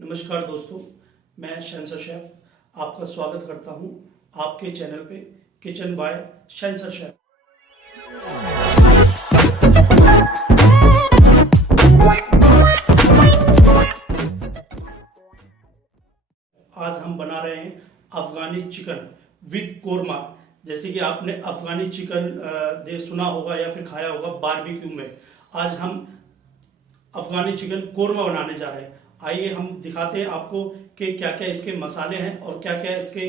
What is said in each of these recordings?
नमस्कार दोस्तों, मैं शहंसर शेफ आपका स्वागत करता हूं आपके चैनल पे किचन बाय शहंसर शेफ। आज हम बना रहे हैं अफगानी चिकन विद कोरमा। जैसे कि आपने अफगानी चिकन सुना होगा या फिर खाया होगा बारबेक्यू में। आज हम अफगानी चिकन कोरमा बनाने जा रहे हैं। आइए हम दिखाते हैं आपको कि क्या क्या इसके मसाले हैं और क्या क्या इसके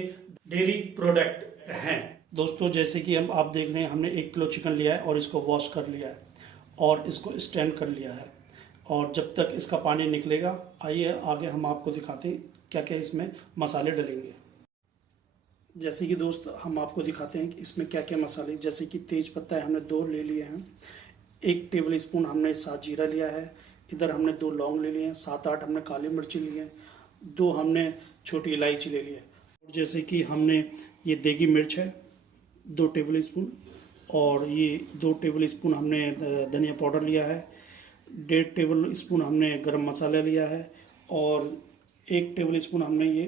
डेयरी प्रोडक्ट हैं। दोस्तों, जैसे कि आप देख रहे हैं, हमने 1 किलो चिकन लिया है और इसको वॉश कर लिया है और इसको स्टैंड कर लिया है। और जब तक इसका पानी निकलेगा, आइए आगे हम आपको दिखाते हैं क्या क्या इसमें मसाले डलेंगे। जैसे कि दोस्त, हम आपको दिखाते हैं कि इसमें क्या क्या मसाले। जैसे कि तेज पत्ता है, हमने 2 ले लिए हैं। 1 टेबल स्पून हमने सात जीरा लिया है। इधर हमने 2 लौंग ले लिए हैं। 7-8 हमने काली मिर्ची ली है। 2 हमने छोटी इलायची ले ली है। जैसे कि हमने ये देगी मिर्च है 2 टेबल स्पून, और ये 2 टेबल स्पून हमने धनिया पाउडर लिया है। 1.5 टेबल स्पून हमने गरम मसाला लिया है और 1 टेबल स्पून हमने ये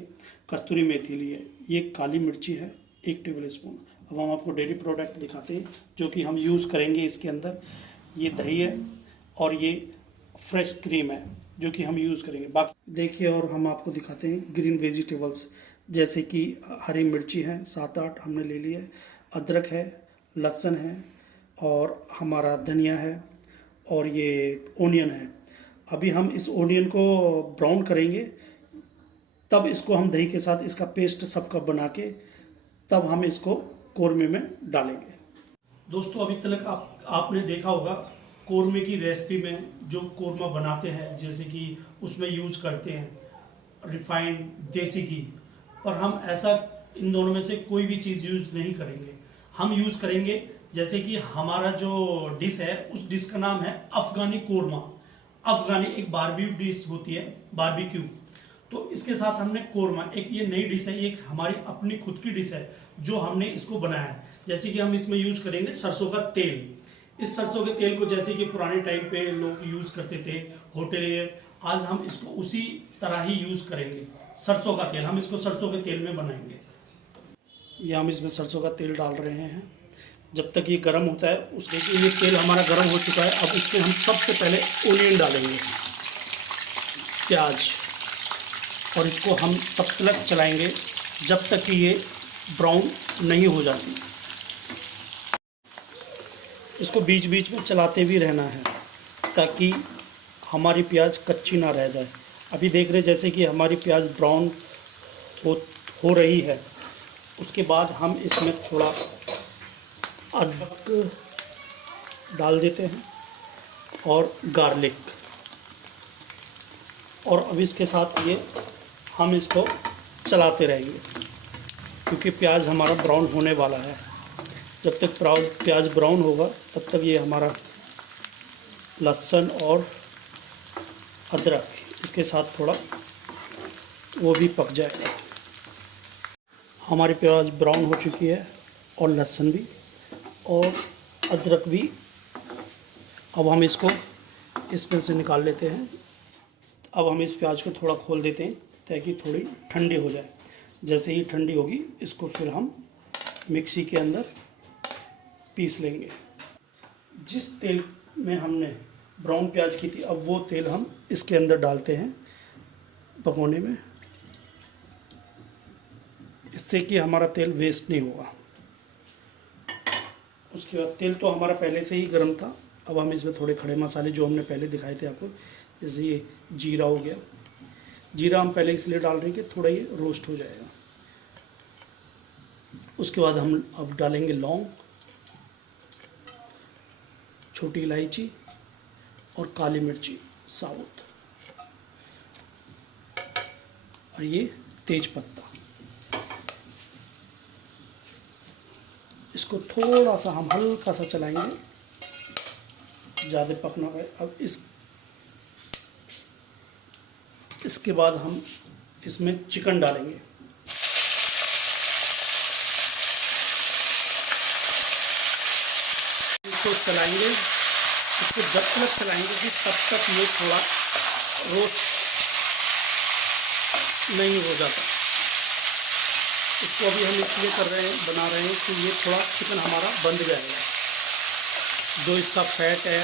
कस्तूरी मेथी ली है। ये काली मिर्ची है 1 टेबल स्पून। अब हम आपको डेयरी प्रोडक्ट दिखाते हैं जो कि हम यूज़ करेंगे इसके अंदर। ये दही है और ये फ्रेश क्रीम है जो कि हम यूज़ करेंगे। बाकी देखिए, और हम आपको दिखाते हैं ग्रीन वेजिटेबल्स, जैसे कि हरी मिर्ची है 7-8 हमने ले ली है, अदरक है, लहसुन है और हमारा धनिया है और ये ओनियन है। अभी हम इस ओनियन को ब्राउन करेंगे, तब इसको हम दही के साथ इसका पेस्ट सबका बना के तब हम इसको कोरमे में डालेंगे। दोस्तों, अभी तक आपने देखा होगा कोरमे की रेसिपी में जो कोरमा बनाते हैं, जैसे कि उसमें यूज़ करते हैं रिफाइंड देसी घी, पर हम ऐसा इन दोनों में से कोई भी चीज़ यूज़ नहीं करेंगे। हम यूज़ करेंगे, जैसे कि हमारा जो डिश है उस डिश का नाम है अफगानी कोरमा। अफगानी एक बारबेक्यू डिश होती है, बारबेक्यू। तो इसके साथ हमने कोरमा, एक ये नई डिश है, एक हमारी अपनी खुद की डिश है जो हमने इसको बनाया है। जैसे कि हम इसमें यूज़ करेंगे सरसों का तेल। इस सरसों के तेल को जैसे कि पुराने टाइम पे लोग यूज़ करते थे होटल, आज हम इसको उसी तरह ही यूज़ करेंगे। सरसों का तेल, हम इसको सरसों के तेल में बनाएंगे। ये हम इसमें सरसों का तेल डाल रहे हैं। जब तक ये गर्म होता है, उसके ये तेल हमारा गर्म हो चुका है। अब इसमें हम सबसे पहले ओनियन डालेंगे, प्याज, और इसको हम तब तक चलाएंगे जब तक कि ये ब्राउन नहीं हो जाती। इसको बीच बीच में चलाते भी रहना है ताकि हमारी प्याज कच्ची ना रह जाए। अभी देख रहे हैं जैसे कि हमारी प्याज ब्राउन हो रही है। उसके बाद हम इसमें थोड़ा अदरक डाल देते हैं और गार्लिक, और अब इसके साथ ये हम इसको चलाते रहेंगे क्योंकि प्याज हमारा ब्राउन होने वाला है। जब तक प्याज ब्राउन होगा तब तक ये हमारा लहसुन और अदरक इसके साथ थोड़ा वो भी पक जाएगा। हमारी प्याज ब्राउन हो चुकी है और लहसुन भी और अदरक भी। अब हम इसको इसमें से निकाल लेते हैं। अब हम इस प्याज को थोड़ा खोल देते हैं ताकि थोड़ी ठंडी हो जाए। जैसे ही ठंडी होगी, इसको फिर हम मिक्सी के अंदर पीस लेंगे। जिस तेल में हमने ब्राउन प्याज की थी, अब वो तेल हम इसके अंदर डालते हैं भगोने में, इससे कि हमारा तेल वेस्ट नहीं होगा। उसके बाद तेल तो हमारा पहले से ही गर्म था। अब हम इसमें थोड़े खड़े मसाले जो हमने पहले दिखाए थे आपको, जैसे ये जीरा हो गया। जीरा हम पहले इसलिए डाल रहे हैं कि थोड़ा ये रोस्ट हो जाएगा। उसके बाद हम अब डालेंगे लौंग, छोटी इलायची और काली मिर्ची साबुत, और ये तेज पत्ता। इसको थोड़ा सा हम हल्का सा चलाएंगे, ज़्यादा पकना है। अब इसके बाद हम इसमें चिकन डालेंगे। इसको चलाएंगे, इसको जब तक चलाएंगे कि तब तक ये थोड़ा रोस्ट नहीं हो जाता। इसको अभी हम इसलिए बना रहे हैं कि ये थोड़ा चिकन हमारा बंध जाएगा, जो इसका फैट है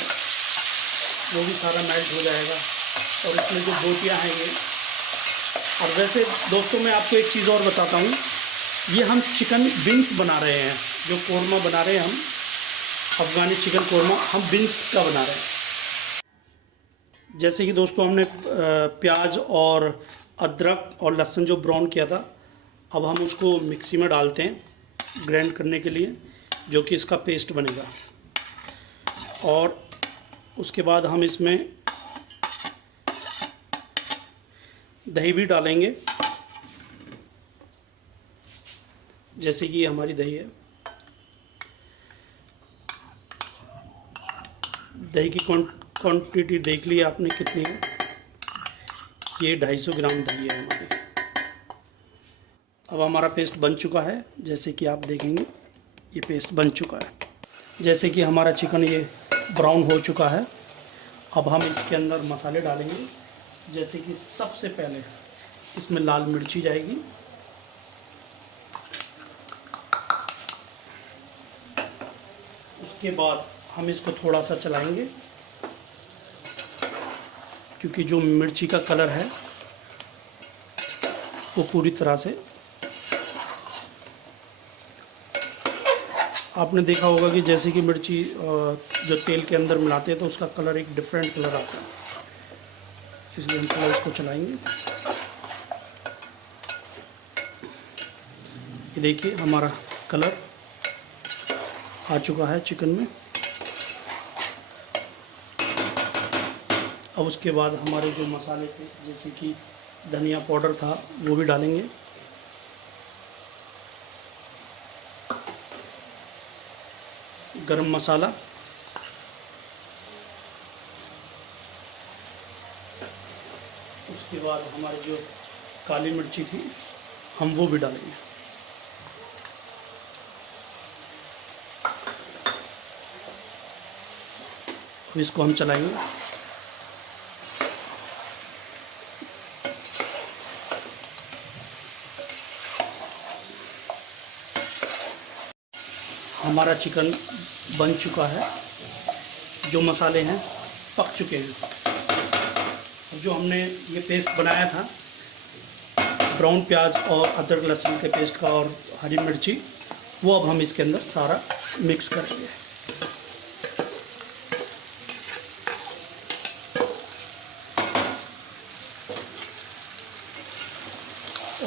वो भी सारा मेल्ट हो जाएगा और इसमें जो बोटियाँ हैं ये। और वैसे दोस्तों मैं आपको एक चीज़ और बताता हूँ, ये हम चिकन विंग्स बना रहे हैं, जो कोरमा बना रहे हैं हम अफ़गानी चिकन कोरमा, हम विंग्स का बना रहे हैं। जैसे कि दोस्तों हमने प्याज और अदरक और लहसुन जो ब्राउन किया था, अब हम उसको मिक्सी में डालते हैं ग्राइंड करने के लिए, जो कि इसका पेस्ट बनेगा। और उसके बाद हम इसमें दही भी डालेंगे, जैसे कि हमारी दही है। दही की क्वांटिटी देख ली आपने कितनी है, ये 250 ग्राम दही है हमारी। अब हमारा पेस्ट बन चुका है, जैसे कि आप देखेंगे ये पेस्ट बन चुका है। जैसे कि हमारा चिकन ये ब्राउन हो चुका है, अब हम इसके अंदर मसाले डालेंगे। जैसे कि सबसे पहले इसमें लाल मिर्ची जाएगी, उसके बाद हम इसको थोड़ा सा चलाएंगे, क्योंकि जो मिर्ची का कलर है वो पूरी तरह से, आपने देखा होगा कि जैसे कि मिर्ची जो तेल के अंदर मिलाते हैं तो उसका कलर एक डिफरेंट कलर आता है, इसलिए हम थोड़ा इसको चलाएंगे। ये देखिए हमारा कलर आ चुका है चिकन में। अब उसके बाद हमारे जो मसाले थे, जैसे कि धनिया पाउडर था, वो भी डालेंगे। गरम मसाला, उसके बाद हमारी जो काली मिर्ची थी हम वो भी डालेंगे। अब इसको हम चलाएंगे। हमारा चिकन बन चुका है, जो मसाले हैं पक चुके हैं। जो हमने ये पेस्ट बनाया था ब्राउन प्याज और अदरक लहसुन के पेस्ट का और हरी मिर्ची, वो अब हम इसके अंदर सारा मिक्स करेंगे।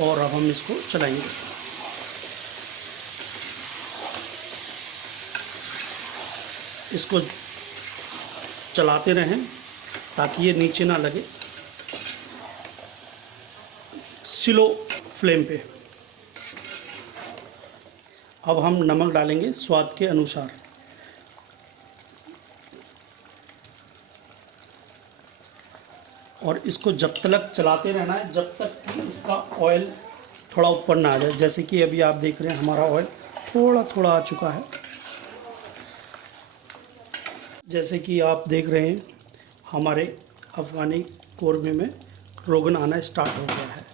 और अब हम इसको चलाएंगे। इसको चलाते रहें ताकि ये नीचे ना लगे, स्लो फ्लेम पे। अब हम नमक डालेंगे स्वाद के अनुसार। और इसको जब तक चलाते रहना है जब तक कि इसका ऑयल थोड़ा ऊपर ना आ जाए। जैसे कि अभी आप देख रहे हैं हमारा ऑयल थोड़ा थोड़ा आ चुका है। जैसे कि आप देख रहे हैं हमारे अफ़गानी कोरमे में रोगन आना स्टार्ट हो गया है।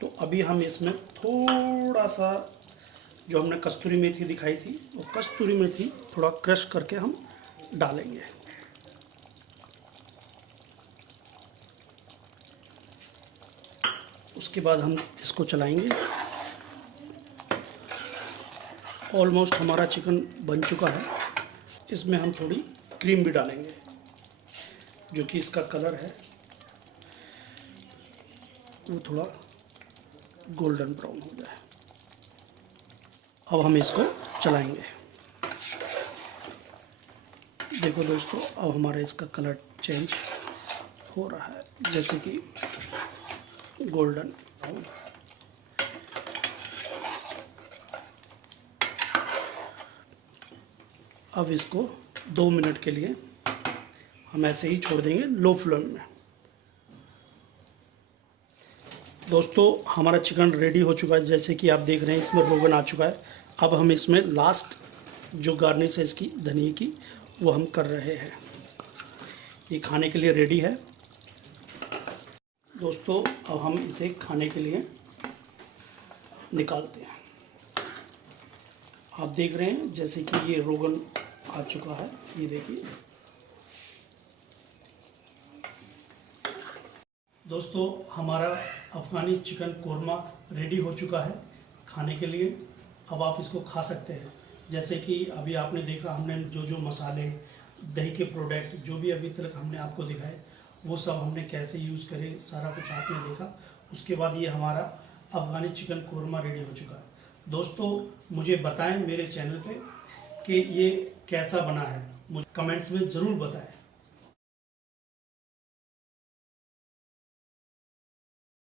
तो अभी हम इसमें थोड़ा सा जो हमने कस्तूरी मेथी दिखाई थी, वो कस्तूरी मेथी थोड़ा क्रश करके हम डालेंगे। उसके बाद हम इसको चलाएंगे। ऑलमोस्ट हमारा चिकन बन चुका है। इसमें हम थोड़ी क्रीम भी डालेंगे, जो कि इसका कलर है वो थोड़ा गोल्डन ब्राउन हो जाए। अब हम इसको चलाएंगे। देखो दोस्तों, अब हमारा इसका कलर चेंज हो रहा है, जैसे कि गोल्डन ब्राउन। अब इसको 2 मिनट के लिए हम ऐसे ही छोड़ देंगे लो फ्लेम में। दोस्तों हमारा चिकन रेडी हो चुका है। जैसे कि आप देख रहे हैं इसमें रोगन आ चुका है। अब हम इसमें लास्ट जो गार्निश है इसकी धनिया की, वो हम कर रहे हैं। ये खाने के लिए रेडी है। दोस्तों अब हम इसे खाने के लिए निकालते हैं। आप देख रहे हैं जैसे कि ये रोगन आ चुका है, ये देखिए दोस्तों, हमारा अफ़गानी चिकन कोरमा रेडी हो चुका है खाने के लिए। अब आप इसको खा सकते हैं। जैसे कि अभी आपने देखा, हमने जो जो मसाले, दही के प्रोडक्ट जो भी अभी तक हमने आपको दिखाए, वो सब हमने कैसे यूज़ करे, सारा कुछ आपने देखा। उसके बाद ये हमारा अफ़गानी चिकन कोरमा रेडी हो चुका है। दोस्तों मुझे बताएं मेरे चैनल पे कि ये कैसा बना है, मुझे कमेंट्स में ज़रूर बताएं।